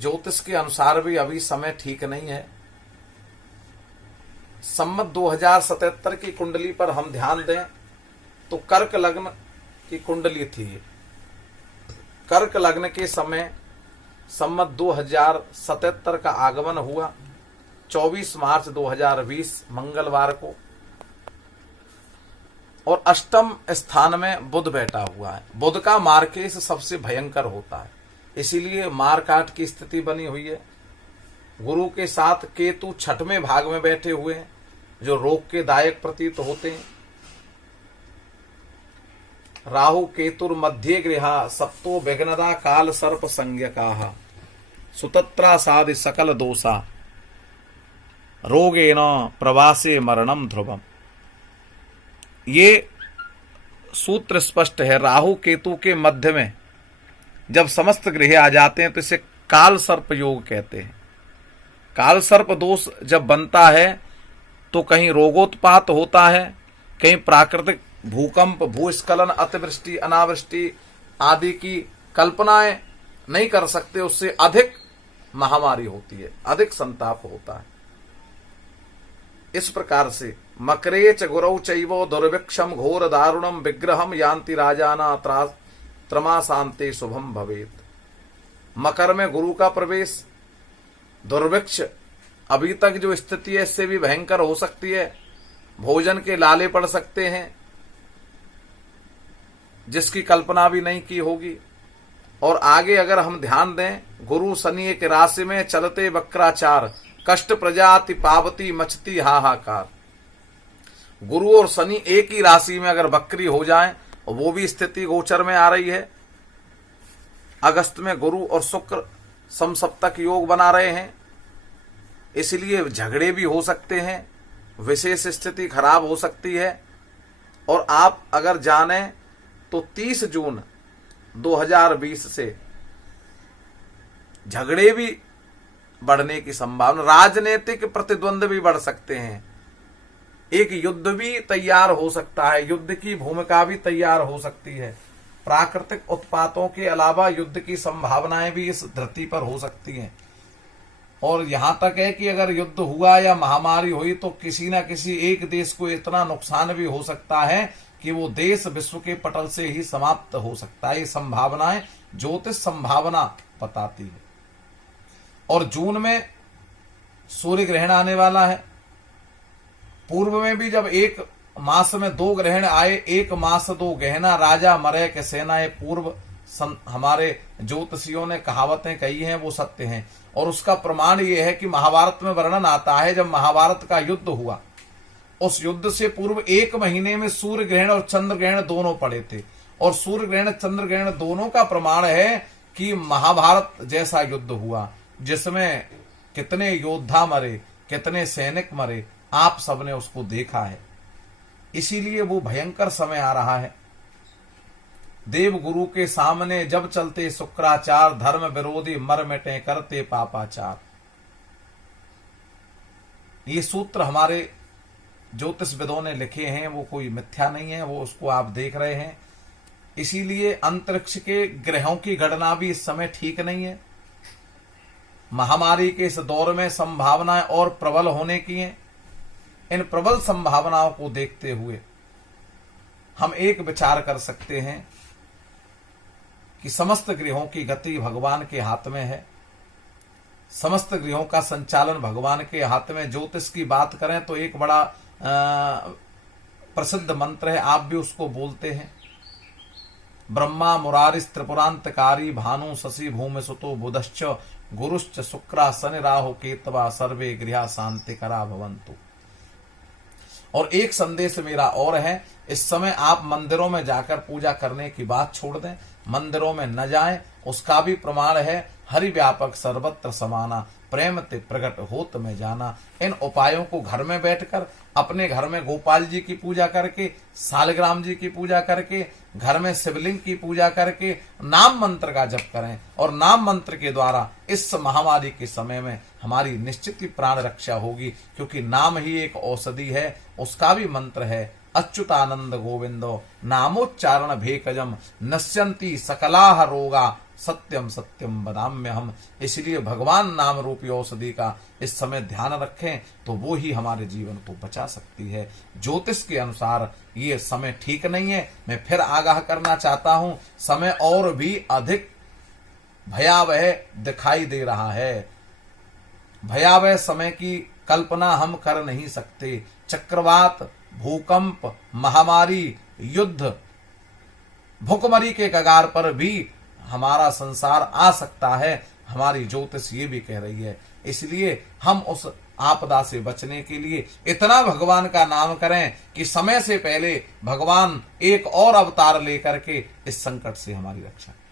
ज्योतिष के अनुसार भी अभी समय ठीक नहीं है। संवत 2077 की कुंडली पर हम ध्यान दें तो कर्क लग्न की कुंडली थी। कर्क लग्न के समय संवत 2077 का आगमन हुआ 24 मार्च 2020 मंगलवार को, और अष्टम स्थान में बुध बैठा हुआ है। बुध का मार्केश सबसे भयंकर होता है, इसीलिए मारकाट की स्थिति बनी हुई है। गुरु के साथ केतु छठवें भाग में बैठे हुए हैं, जो रोग के दायक प्रतीत होते हैं। राहु केतुर मध्य गृहा सप्तो विघ्नदा काल सर्प संज्ञकाः सुतत्रा साधि सकल दोषा रोगेन प्रवासे मरणम ध्रुवम। ये सूत्र स्पष्ट है। राहु केतु के मध्य में जब समस्त ग्रह आ जाते हैं तो इसे काल सर्प योग कहते हैं। काल सर्प दोष जब बनता है तो कहीं रोगोत्पात होता है, कहीं प्राकृतिक भूकंप, भूस्खलन, अतिवृष्टि, अनावृष्टि आदि की कल्पनाएं नहीं कर सकते, उससे अधिक महामारी होती है, अधिक संताप होता है। इस प्रकार से मकरे च गुरौ चैव दुर्भिक्षम घोर दारुणम विग्रहम यान्ति राजाना त्रमाशांते शुभम भवेत। मकर में गुरु का प्रवेश, दुर्भिक्ष अभी तक जो स्थिति है इससे भी भयंकर हो सकती है। भोजन के लाले पड़ सकते हैं जिसकी कल्पना भी नहीं की होगी। और आगे अगर हम ध्यान दें, गुरु शनि एक राशि में चलते वक्राचार कष्ट प्रजाति पावती मचती हाहाकार। गुरु और शनि एक ही राशि में अगर वक्री हो जाएं, वो भी स्थिति गोचर में आ रही है। अगस्त में गुरु और शुक्र समसप्तक योग बना रहे हैं, इसलिए झगड़े भी हो सकते हैं, विशेष स्थिति खराब हो सकती है। और आप अगर जाने तो 30 जून 2020 से झगड़े भी बढ़ने की संभावना, राजनीतिक प्रतिद्वंद भी बढ़ सकते हैं, एक युद्ध भी तैयार हो सकता है, युद्ध की भूमिका भी तैयार हो सकती है। प्राकृतिक उत्पातों के अलावा युद्ध की संभावनाएं भी इस धरती पर हो सकती हैं। और यहां तक है कि अगर युद्ध हुआ या महामारी हुई तो किसी न किसी एक देश को इतना नुकसान भी हो सकता है कि वो देश विश्व के पटल से ही समाप्त हो सकता है। ये संभावनाएं ज्योतिष संभावना बताती है। और जून में सूर्य ग्रहण आने वाला है। पूर्व में भी जब एक मास में 2 ग्रहण आए, 1 मास 2 गहना राजा मरे के सेनाएं, पूर्व हमारे ज्योतिषियों ने कहावतें कही हैं, वो सत्य हैं। और उसका प्रमाण ये है कि महाभारत में वर्णन आता है, जब महाभारत का युद्ध हुआ उस युद्ध से पूर्व 1 महीने में सूर्य ग्रहण और चंद्र ग्रहण दोनों पड़े थे। और सूर्य ग्रहण चंद्र ग्रहण दोनों का प्रमाण है कि महाभारत जैसा युद्ध हुआ, जिसमें कितने योद्धा मरे, कितने सैनिक मरे, आप सबने उसको देखा है। इसीलिए वो भयंकर समय आ रहा है। देव गुरु के सामने जब चलते शुक्राचार, धर्म विरोधी मर मिटे करते पापाचार। ये सूत्र हमारे ज्योतिष विदों ने लिखे हैं, वो कोई मिथ्या नहीं है, वो उसको आप देख रहे हैं। इसीलिए अंतरिक्ष के ग्रहों की गणना भी इस समय ठीक नहीं है। महामारी के इस दौर में संभावनाएं और प्रबल होने की हैं। इन प्रबल संभावनाओं को देखते हुए हम एक विचार कर सकते हैं कि समस्त ग्रहों की गति भगवान के हाथ में है, समस्त ग्रहों का संचालन भगवान के हाथ में। ज्योतिष की बात करें तो एक बड़ा प्रसिद्ध मंत्र है, आप भी उसको बोलते हैं। ब्रह्मा मुरारिस त्रिपुरांतकारी भानु शशि भूमि सुतो बुधश्च गुरुश्च शुक्रा शनि राहु केतवा सर्वे गृहा शांतिकरा भवन्तु। और एक संदेश मेरा और है, इस समय आप मंदिरों में जाकर पूजा करने की बात छोड़ दें, मंदिरों में न जाएं। उसका भी प्रमाण है, हरि व्यापक सर्वत्र समाना प्रेम ते प्रकट होत में जाना। इन उपायों को घर में बैठकर, अपने घर में गोपाल जी की पूजा करके, सालग्राम जी की पूजा करके, घर में शिवलिंग की पूजा करके नाम मंत्र का जप करें। और नाम मंत्र के द्वारा इस महामारी के समय में हमारी निश्चित ही प्राण रक्षा होगी, क्योंकि नाम ही एक औषधि है। उसका भी मंत्र है, अच्युतानंद गोविंदो नामोच्चारण भेकजम नश्यंती सकलाह रोगा सत्यम सत्यम वदाम्यहम्। इसलिए भगवान नाम रूपी औषधि का इस समय ध्यान रखें तो वो ही हमारे जीवन को बचा सकती है। ज्योतिष के अनुसार ये समय ठीक नहीं है। मैं फिर आगाह करना चाहता हूं, समय और भी अधिक भयावह दिखाई दे रहा है। भयावह समय की कल्पना हम कर नहीं सकते। चक्रवात, भूकंप, महामारी, युद्ध, भुखमरी के कगार पर भी हमारा संसार आ सकता है। हमारी ज्योतिष ये भी कह रही है। इसलिए हम उस आपदा से बचने के लिए इतना भगवान का नाम करें कि समय से पहले भगवान एक और अवतार लेकर के इस संकट से हमारी रक्षा करें।